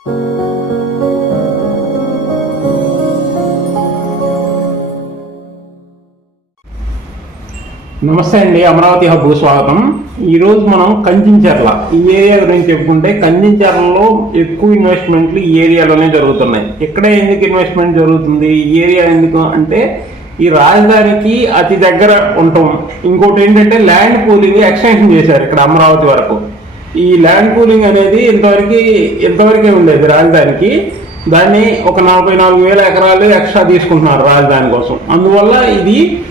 నమస్తే అండి అమరావతి హబ్బు స్వాగతం. ఈరోజు మనం కంచించర్ల ఈ ఏరియా గురించి చెప్పుకుంటే కంచించర్లలో ఎక్కువ ఇన్వెస్ట్మెంట్లు ఈ ఏరియాలోనే జరుగుతున్నాయి. ఇక్కడే ఎందుకు ఇన్వెస్ట్మెంట్ జరుగుతుంది? ఈ ఏరియా ఎందుకు అంటే ఈ రాజధానికి అతి దగ్గర ఉంటాం ఇంకోటి ఏంటంటే ల్యాండ్ పూలింగ్ ఎక్స్టెన్షన్ చేశారు ఇక్కడ అమరావతి వరకు. ఈ ల్యాండ్ పూలింగ్ అనేది ఇంతవరకు ఇంతవరకే ఉండేది రాజధానికి. దాన్ని ఒక నలభై నాలుగు వేల ఎకరాలు ఎక్స్ట్రా తీసుకుంటున్నారు రాజధాని కోసం. అందువల్ల ఇది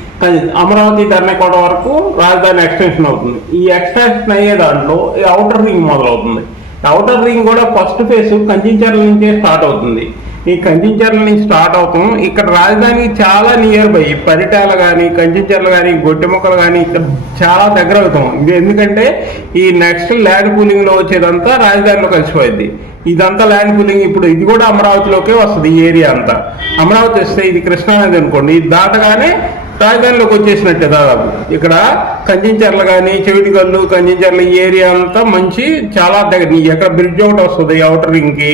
అమరావతి ధర్మకోట వరకు రాజధాని ఎక్స్టెన్షన్ అవుతుంది. ఈ ఎక్స్టెన్షన్ అయ్యే దాంట్లో ఈ అవుటర్ రింగ్ మొదలవుతుంది. అవుటర్ రింగ్ కూడా ఫస్ట్ ఫేజ్ కంచించర్ల నుంచే స్టార్ట్ అవుతుంది. ఈ కంచించర్ల నుంచి స్టార్ట్ అవుతాం. ఇక్కడ రాజధాని చాలా నియర్ బై పరిటాల కానీ కంచించర్లు కానీ గొట్టెముక్కలు కానీ చాలా దగ్గర అవుతాం ఇది ఎందుకంటే ఈ నెక్స్ట్ ల్యాండ్ పూలింగ్లో వచ్చేదంతా రాజధానిలో కలిసిపోయింది. ఇదంతా ల్యాండ్ పూలింగ్ ఇప్పుడు ఇది కూడా అమరావతిలోకే వస్తుంది ఈ ఏరియా అంతా. అమరావతి వస్తే ఇది కృష్ణానది అనుకోండి. ఇది దాటగానే రాజధానిలోకి వచ్చేసినట్టే దాదాపు. ఇక్కడ కంచించర్ల కానీ చెవిటిగల్లు కంచించర్ల ఈ ఏరియా అంతా మంచి చాలా దగ్గర. ఎక్కడ బ్రిడ్జ్ ఒకటి వస్తుంది అవుటర్ రింగ్కి.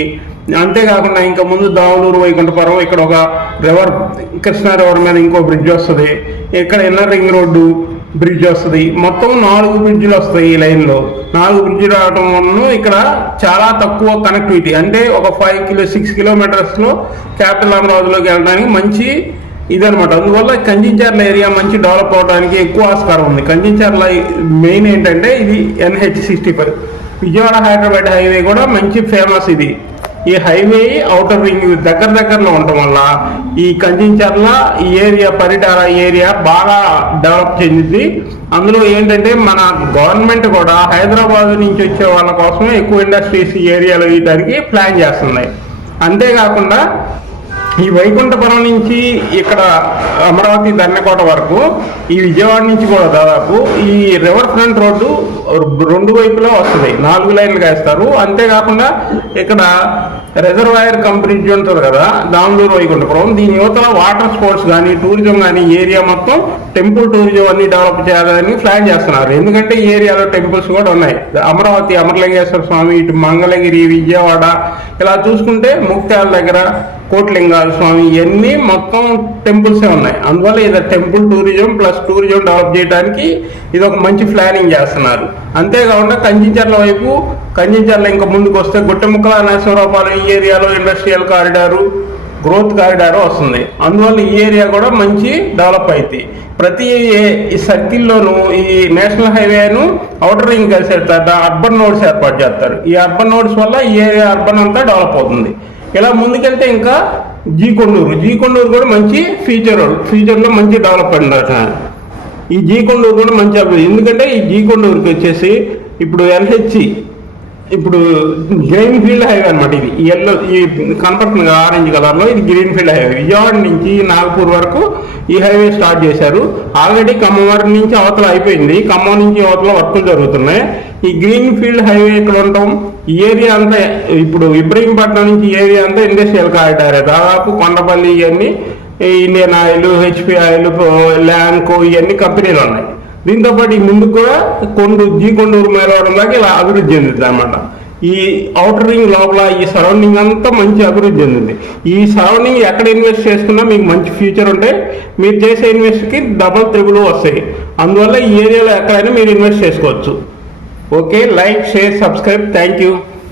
అంతేకాకుండా ఇంకా ముందు దావులూరు వైకుంఠపురం ఇక్కడ ఒక రివర్ కృష్ణా రివర్ మీద ఇంకో బ్రిడ్జ్ వస్తుంది. ఇక్కడ ఇన్నర్ రింగ్ రోడ్డు బ్రిడ్జ్ వస్తుంది. మొత్తం నాలుగు బ్రిడ్జ్లు వస్తాయి ఈ లైన్లో. నాలుగు బ్రిడ్జ్లు రావడం వలన ఇక్కడ చాలా తక్కువ కనెక్టివిటీ అంటే ఒక ఫైవ్ కిలో సిక్స్ కిలోమీటర్స్లో క్యాపిటల్ అమరావతిలోకి వెళ్ళడానికి మంచి ఇదనమాట అందువల్ల కంచించర్ల ఏరియా మంచి డెవలప్ అవడానికి ఎక్కువ ఆస్కారం ఉంది. కంచించర్ల మెయిన్ ఏంటంటే ఇది NH sixty five Vijayawada Hyderabad highway కూడా మంచి ఫేమస్ ఇది. ఈ హైవే అవుటర్ రింగ్ దగ్గర దగ్గరలో ఉండటం వల్ల ఈ కంచించర్ల ఈ ఏరియా పరిటార ఏరియా బాగా డెవలప్ చెందింది అందులో ఏంటంటే మన గవర్నమెంట్ కూడా హైదరాబాద్ నుంచి వచ్చే వాళ్ళ కోసం ఎక్కువ ఇండస్ట్రీస్ ఈ ఏరియాలో ఇవ్వడానికి ప్లాన్ చేస్తున్నాయి. అంతేకాకుండా ఈ వైకుంఠపురం నుంచి ఇక్కడ అమరావతి ధర్మకోట వరకు ఈ విజయవాడ నుంచి కూడా దాదాపు ఈ రివర్ ఫ్రంట్ రోడ్డు రెండు వైపులా వస్తుంది. నాలుగు లైన్లుగా వేస్తారు అంతేకాకుండా ఇక్కడ రిజర్వాయర్ కంపెనీ ఉంటుంది కదా దామలూరు వైకుంఠపురం దీని యువతల వాటర్ స్పోర్ట్స్ కానీ టూరిజం కానీ ఏరియా మొత్తం టెంపుల్ టూరిజం అన్ని డెవలప్ చేయాలని ప్లాన్ చేస్తున్నారు. ఎందుకంటే ఈ ఏరియాలో టెంపుల్స్ కూడా ఉన్నాయి. అమరావతి అమరలింగేశ్వర స్వామి ఇటు మంగళగిరి విజయవాడ ఇలా చూసుకుంటే ముక్తాల దగ్గర కోట్లింగాల స్వామి ఇవన్నీ మొత్తం టెంపుల్సే ఉన్నాయి. అందువల్ల ఇది temple tourism plus tourism develop చేయడానికి ఇది ఒక మంచి ప్లానింగ్ చేస్తున్నారు. అంతేకాకుండా కంచిచర్ల వైపు కంచించర్ల ఇంకా ముందుకు వస్తే గుట్టముక్కల నరసింహరావుపాలెం ఈ ఏరియాలో ఇండస్ట్రియల్ కారిడారు గ్రోత్ కారిడార్ వస్తుంది. అందువల్ల ఈ ఏరియా కూడా మంచి డెవలప్ అవుతాయి ప్రతి ఈ సర్కిల్లోనూ ఈ నేషనల్ హైవేను అవుటర్ రింగ్ కలిసేస్తారు అర్బన్ నోడ్స్ ఏర్పాటు చేస్తారు. ఈ అర్బన్ నోడ్స్ వల్ల ఈ ఏరియా అర్బన్ అంతా డెవలప్ అవుతుంది. ఇలా ముందుకెళ్తే ఇంకా జీ కొండూరు జీ కొండూరు కూడా మంచి ఫ్యూచర్ ఫ్యూచర్లో మంచి డెవలప్ అవుతుంది. ఈ జీ కొండూరు కూడా మంచి అభివృద్ధి. ఎందుకంటే ఈ జీ కొండూరుకి వచ్చేసి ఇప్పుడు ఎన్హెచ్సి ఇప్పుడు గ్రీన్ ఫీల్డ్ హైవే అనమాట ఇది. ఎల్లో ఈ కనపడుతుంది ఆరెంజ్ కలర్లో ఇది గ్రీన్ ఫీల్డ్ హైవే విజయవాడ నుంచి నాగపూర్ వరకు ఈ హైవే స్టార్ట్ చేశారు. ఆల్రెడీ ఖమ్మం నుంచి అవతల అయిపోయింది. ఖమ్మం నుంచి అవతల వర్కులు జరుగుతున్నాయి. ఈ గ్రీన్ ఫీల్డ్ హైవే ఇక్కడ ఉంటాం? ఈ ఏరియా అంతా ఇప్పుడు ఇబ్రహీంపట్నం నుంచి ఏరియా అంతా ఇండస్ట్రియల్ కారిడార్ దాదాపు కొండపల్లి ఇవన్నీ Indian oil HP oil Lanco ఇవన్నీ కంపెనీలు ఉన్నాయి. దీంతో పాటు ఈ కూడా కొండూరు జీ కొండూరు మేలవడం దాకా ఇలా అభివృద్ధి చెందుతుంది అనమాట ఈ అవుటర్ రింగ్ లోపల ఈ సరౌండింగ్ అంతా మంచి అభివృద్ధి చెందింది. ఈ సరౌండింగ్ ఎక్కడ ఇన్వెస్ట్ చేసుకున్నా మీకు మంచి ఫ్యూచర్ ఉంటే మీరు చేసే ఇన్వెస్ట్కి డబల్ త్రిబుల్ వస్తాయి. అందువల్ల ఈ ఏరియాలో ఎక్కడైనా మీరు ఇన్వెస్ట్ చేసుకోవచ్చు. Okay like share subscribe thank you